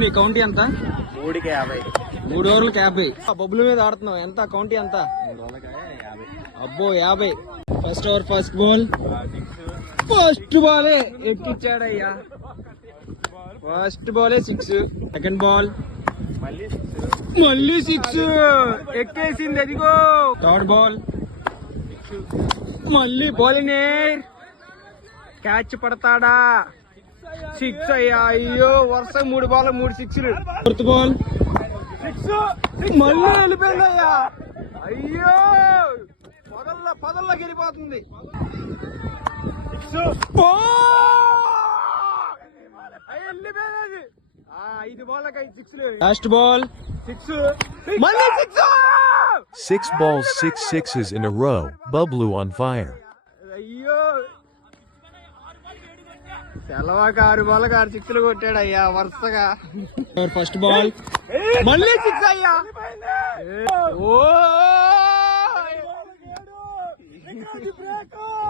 నీ కౌంటీ ఎంత? 3కి 50. 3 ఓవర్లకు 50. బొబ్బుల మీద ఆడుతున్నావు. ఎంత కౌంటీ ఎంత? 3 ఓవర్లకి 50. అబ్బో 50. First over first ball. First బాలే ఎక్కిచ్చాడయ్యా. ఫస్ట్ బాలే 6. సెకండ్ బాల్ మళ్ళీ 6 ఎక్కేసింది. అదిగో థర్డ్ బాల్ మళ్ళీ బౌలింగ్ ఎయిర్. క్యాచ్ పడతాడా? 6 అయ్యా. అయ్యో వరుస 3 బాల్ 3 6లు. ఫోర్త్ బాల్ మళ్ళీ వెళ్ళిపోయిందయ్యా. అయ్యో పదల్లోకి వెళ్ళిపోతుంది. వెళ్ళిపోయినది. 5 బాళ్ళకి 5 6లు. లాస్ట్ బాల్ 6 మళ్ళీ 6. 6 balls, 6 sixes in a row. Bublu on fire. అయ్యో తెల్లవాక 6 బాళ్ళకి 6 6లు కొట్టాడు అయ్యా వరుసగా. ఫస్ట్ బాల్ మళ్ళీ 6 అయ్యా. ఓ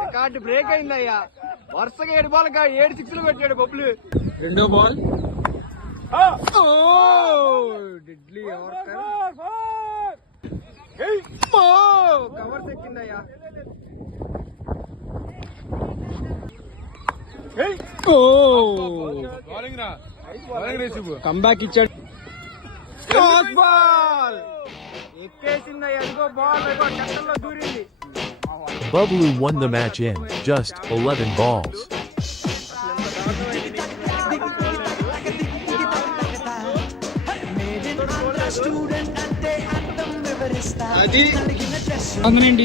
రికార్డు బ్రేక్ అయిందయ్యా. వరుసగా 7 బాళ్ళకి 7 6లు కొట్టాడు బొబ్బులు. రెండో బాల్ డిడ్లీ కవర్ ఎక్కిందయ్యా. కంబ్యాక్ ఇచ్చాడు. బాల్ ఎక్కేసిందయ్యా. అదిగో బాల్ చట్టంలో దూరింది. Bublu won the match in just 11 balls. అది అందునండి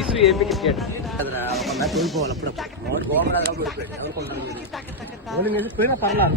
ఈసు ఏపీ క్రికెట్ పోయినా పర్లేదు.